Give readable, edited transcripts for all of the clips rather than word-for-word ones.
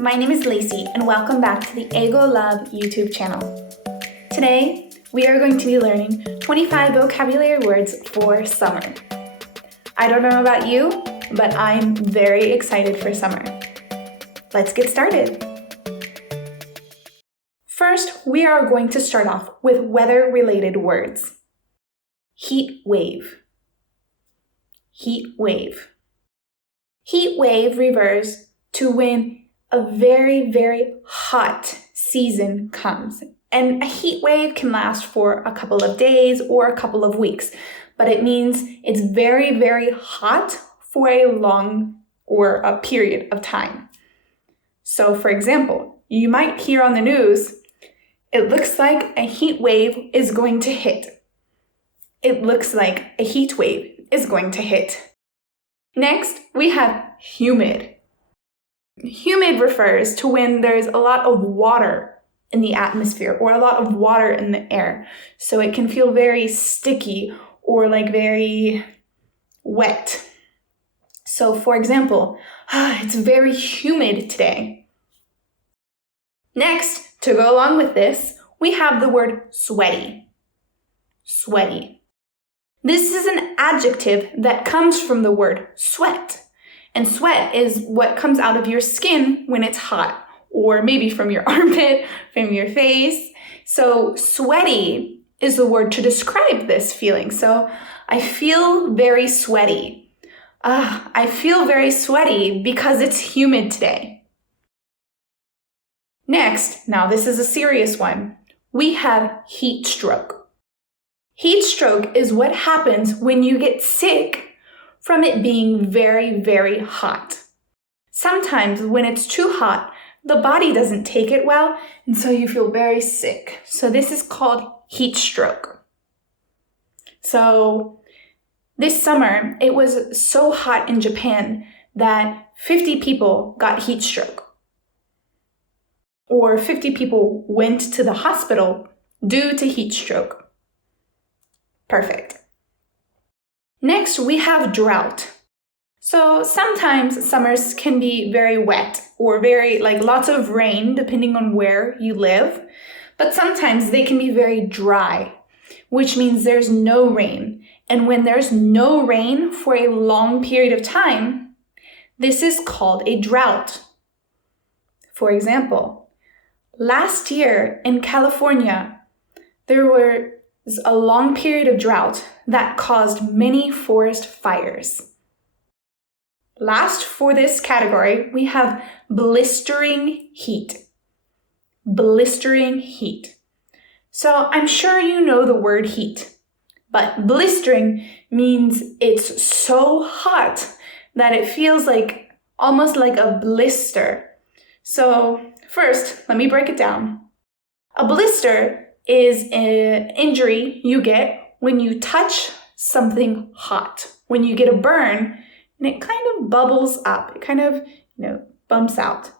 my name is Lacey and welcome back to the Eigo Love YouTube channel. Today, we are going to be learning 25 vocabulary words for summer. I don't know about you, but I'm very excited for summer. Let's get started. First, we are going to start off with weather-related words. Heat wave. Heat wave. Heat wave refers to when a very, very hot season comes. And a heat wave can last for a couple of days or a couple of weeks, but it means it's very, very hot for a long or a period of time. So for example, you might hear on the news, it looks like a heat wave is going to hit. It looks like a heat wave is going to hit. Next, we have humid. Humid refers to when there's a lot of water in the atmosphere or a lot of water in the air. So it can feel very sticky or like very wet. So for example, it's very humid today. Next, to go along with this, we have the word sweaty. Sweaty. This is an adjective that comes from the word sweat. And sweat is what comes out of your skin when it's hot, or maybe from your armpit, from your face. So sweaty is the word to describe this feeling. So I feel very sweaty. I feel very sweaty because it's humid today. Next, now this is a serious one. We have heat stroke. Heat stroke is what happens when you get sick from it being very, very hot. Sometimes when it's too hot, the body doesn't take it well, and so you feel very sick. So this is called heat stroke. So this summer, it was so hot in Japan that 50 people got heat stroke. Or 50 people went to the hospital due to heat stroke. Perfect. Next, we have drought. So sometimes summers can be very wet or very lots of rain depending on where you live, but sometimes they can be very dry, which means there's no rain. And when there's no rain for a long period of time, this is called a drought. For example, last year in California, there was a long period of drought that caused many forest fires. Last for this category, we have blistering heat. Blistering heat. So I'm sure you know the word heat, but blistering means it's so hot that it feels almost like a blister. So first, let me break it down. A blister is an injury you get when you touch something hot. When you get a burn and it kind of bubbles up, it kind of, bumps out.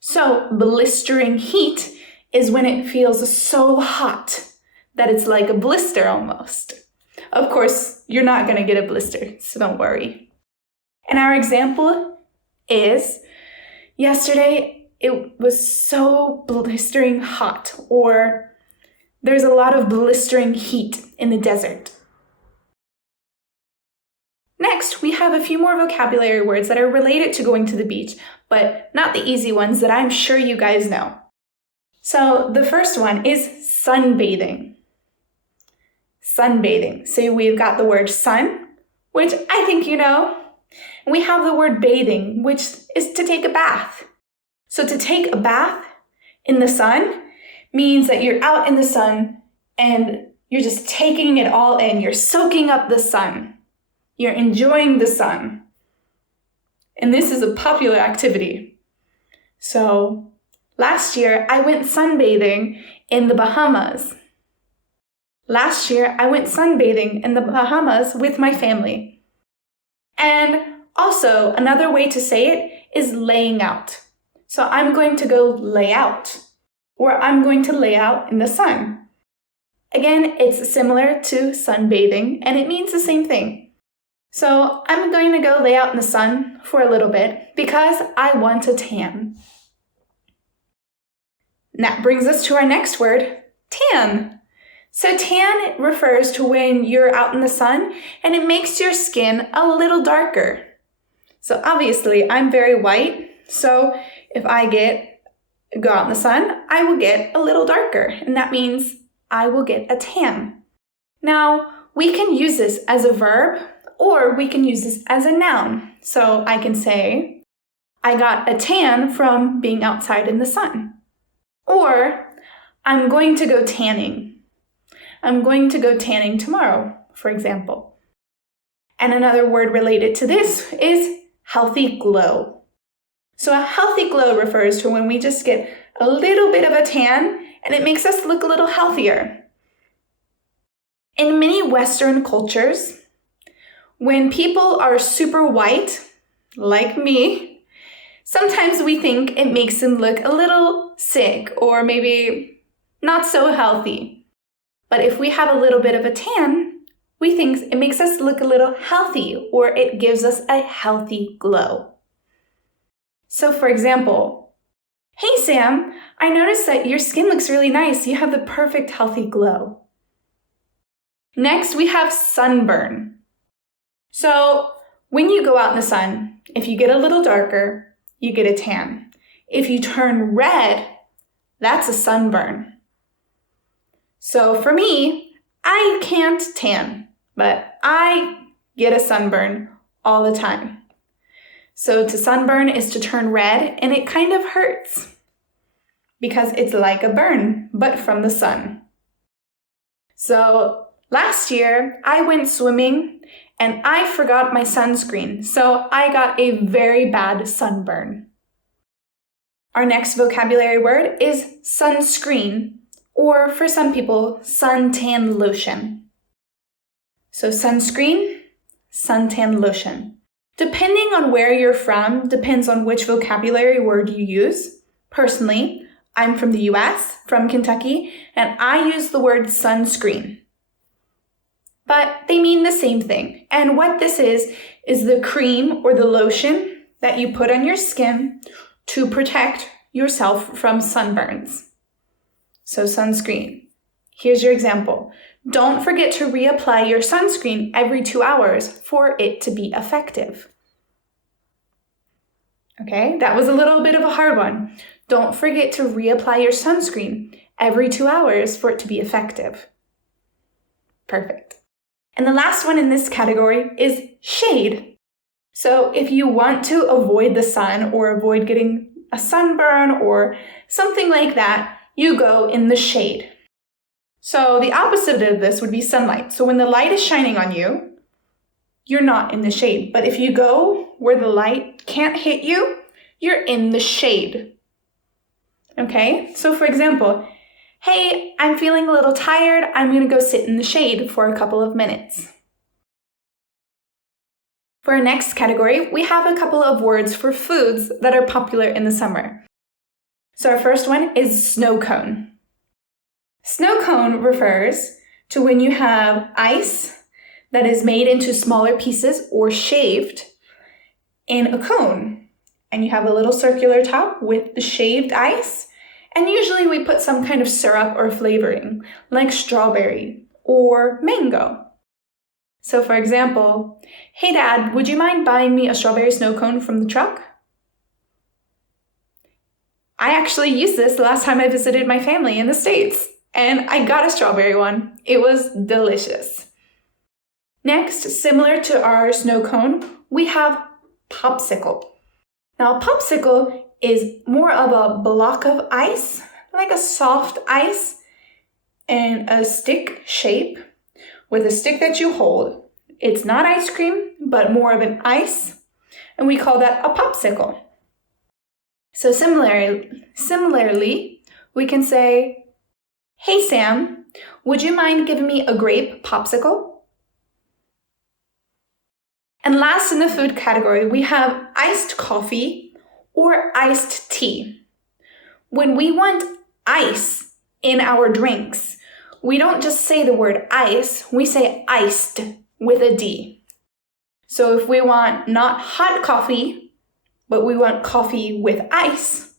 So blistering heat is when it feels so hot that it's like a blister almost. Of course, you're not going to get a blister, so don't worry. And our example is yesterday it was so blistering hot, or there's a lot of blistering heat in the desert. Next, we have a few more vocabulary words that are related to going to the beach, but not the easy ones that I'm sure you guys know. So the first one is sunbathing. Sunbathing. So we've got the word sun, which I think you know. And we have the word bathing, which is to take a bath. So to take a bath in the sun means that you're out in the sun and you're just taking it all in. You're soaking up the sun. You're enjoying the sun. And this is a popular activity. So last year, I went sunbathing in the Bahamas. Last year, I went sunbathing in the Bahamas with my family. And also, another way to say it is laying out. So I'm going to go lay out, or I'm going to lay out in the sun. Again, it's similar to sunbathing, and it means the same thing. So I'm going to go lay out in the sun for a little bit because I want a tan. And that brings us to our next word, tan. So tan refers to when you're out in the sun and it makes your skin a little darker. So obviously I'm very white, so if I go out in the sun, I will get a little darker, and that means I will get a tan. Now, we can use this as a verb or we can use this as a noun. So I can say, I got a tan from being outside in the sun. Or, I'm going to go tanning. I'm going to go tanning tomorrow, for example. And another word related to this is healthy glow. So a healthy glow refers to when we just get a little bit of a tan and it makes us look a little healthier. In many Western cultures, when people are super white, like me, sometimes we think it makes them look a little sick or maybe not so healthy. But if we have a little bit of a tan, we think it makes us look a little healthy or it gives us a healthy glow. So for example, hey Sam, I noticed that your skin looks really nice. You have the perfect healthy glow. Next, we have sunburn. So when you go out in the sun, if you get a little darker, you get a tan. If you turn red, that's a sunburn. So for me, I can't tan, but I get a sunburn all the time. So to sunburn is to turn red, and it kind of hurts because it's like a burn, but from the sun. So last year, I went swimming and I forgot my sunscreen, so I got a very bad sunburn. Our next vocabulary word is sunscreen, or for some people, suntan lotion. So sunscreen, suntan lotion. Depending on where you're from, depends on which vocabulary word you use. Personally, I'm from the US, from Kentucky, and I use the word sunscreen. But they mean the same thing. And what this is the cream or the lotion that you put on your skin to protect yourself from sunburns. So sunscreen. Here's your example. Don't forget to reapply your sunscreen every 2 hours for it to be effective. Okay, that was a little bit of a hard one. Don't forget to reapply your sunscreen every 2 hours for it to be effective. Perfect. And the last one in this category is shade. So if you want to avoid the sun or avoid getting a sunburn or something like that, you go in the shade. So the opposite of this would be sunlight. So when the light is shining on you, you're not in the shade. But if you go where the light can't hit you, you're in the shade. Okay? So for example, hey, I'm feeling a little tired. I'm going to go sit in the shade for a couple of minutes. For our next category, we have a couple of words for foods that are popular in the summer. So our first one is snow cone. Snow cone refers to when you have ice that is made into smaller pieces or shaved in a cone. And you have a little circular top with the shaved ice. And usually we put some kind of syrup or flavoring, like strawberry or mango. So for example, hey Dad, would you mind buying me a strawberry snow cone from the truck? I actually used this the last time I visited my family in the States, and I got a strawberry one. It was delicious. Next, similar to our snow cone, we have popsicle. Now, popsicle is more of a block of ice, like a soft ice, in a stick shape with a stick that you hold. It's not ice cream, but more of an ice, and we call that a popsicle. So similarly, we can say, hey Sam, would you mind giving me a grape popsicle? And last in the food category, we have iced coffee or iced tea. When we want ice in our drinks, we don't just say the word ice, we say iced with a D. So if we want not hot coffee, but we want coffee with ice,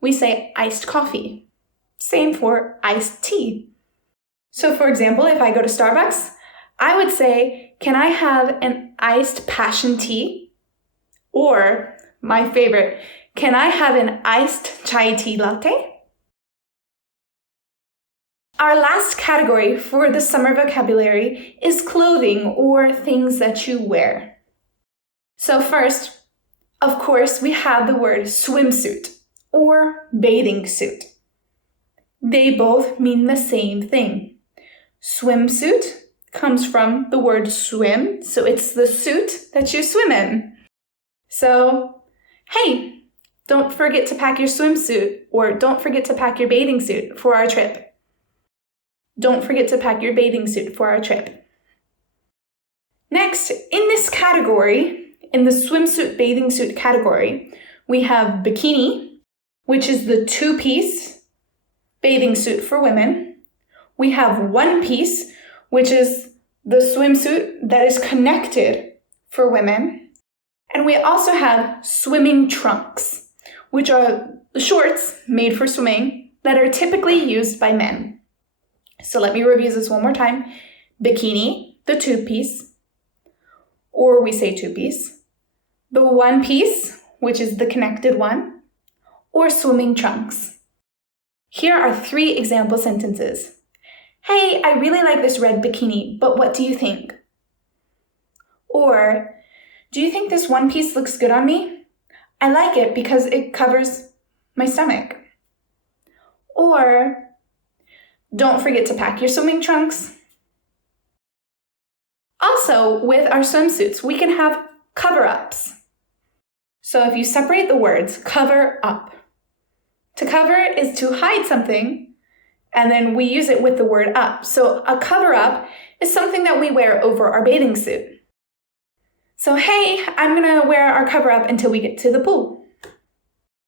we say iced coffee. Same for iced tea. So for example, if I go to Starbucks, I would say, can I have an iced passion tea? Or, my favorite, can I have an iced chai tea latte? Our last category for the summer vocabulary is clothing or things that you wear. So first, of course, we have the word swimsuit or bathing suit. They both mean the same thing. Swimsuit comes from the word swim, so it's the suit that you swim in. So, hey, don't forget to pack your swimsuit, or don't forget to pack your bathing suit for our trip. Don't forget to pack your bathing suit for our trip. Next, in this category, in the swimsuit bathing suit category, we have bikini, which is the two-piece bathing suit for women. We have one piece, which is the swimsuit that is connected for women. And we also have swimming trunks, which are the shorts made for swimming that are typically used by men. So let me review this one more time. Bikini, the two-piece, or we say two-piece. The one piece, which is the connected one, or swimming trunks. Here are 3 example sentences. Hey, I really like this red bikini, but what do you think? Or, do you think this one piece looks good on me? I like it because it covers my stomach. Or, don't forget to pack your swimming trunks. Also, with our swimsuits, we can have cover-ups. So if you separate the words, cover up. To cover is to hide something, and then we use it with the word up. So a cover-up is something that we wear over our bathing suit. So hey, I'm gonna wear our cover-up until we get to the pool.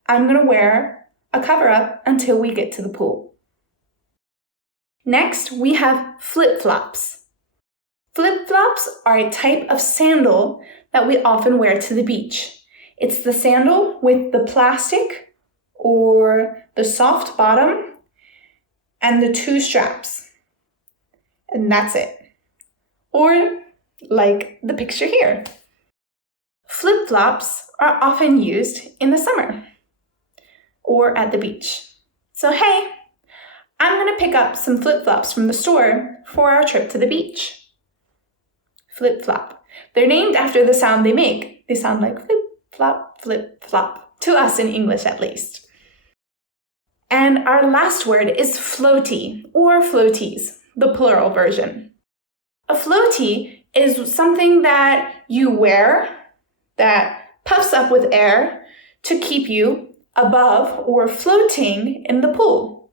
I'm gonna wear a cover-up until we get to the pool. Next, we have flip-flops. Flip-flops are a type of sandal that we often wear to the beach. It's the sandal with the plastic or the soft bottom and the 2 straps. And that's it. Or like the picture here. Flip-flops are often used in the summer or at the beach. So hey, I'm going to pick up some flip-flops from the store for our trip to the beach. Flip-flop. They're named after the sound they make. They sound like flip-flop, flip-flop, to us in English at least. And our last word is floaty or floaties, the plural version. A floaty is something that you wear that puffs up with air to keep you above or floating in the pool.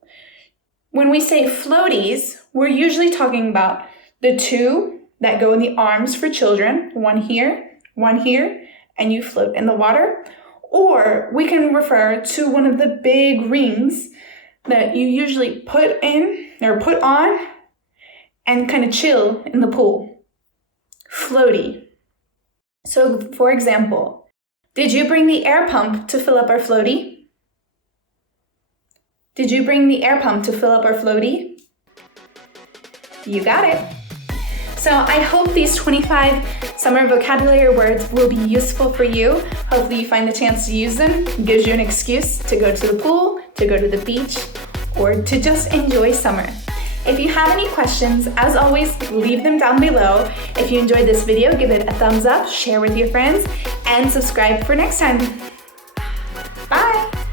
When we say floaties, we're usually talking about the 2 that go in the arms for children, one here, and you float in the water. Or we can refer to one of the big rings that you usually put in or put on and kind of chill in the pool. Floaty. So for example, did you bring the air pump to fill up our floaty? Did you bring the air pump to fill up our floaty? You got it. So I hope these 25 summer vocabulary words will be useful for you. Hopefully you find the chance to use them. It gives you an excuse to go to the pool, to go to the beach, or to just enjoy summer. If you have any questions, as always, leave them down below. If you enjoyed this video, give it a thumbs up, share with your friends, and subscribe for next time. Bye!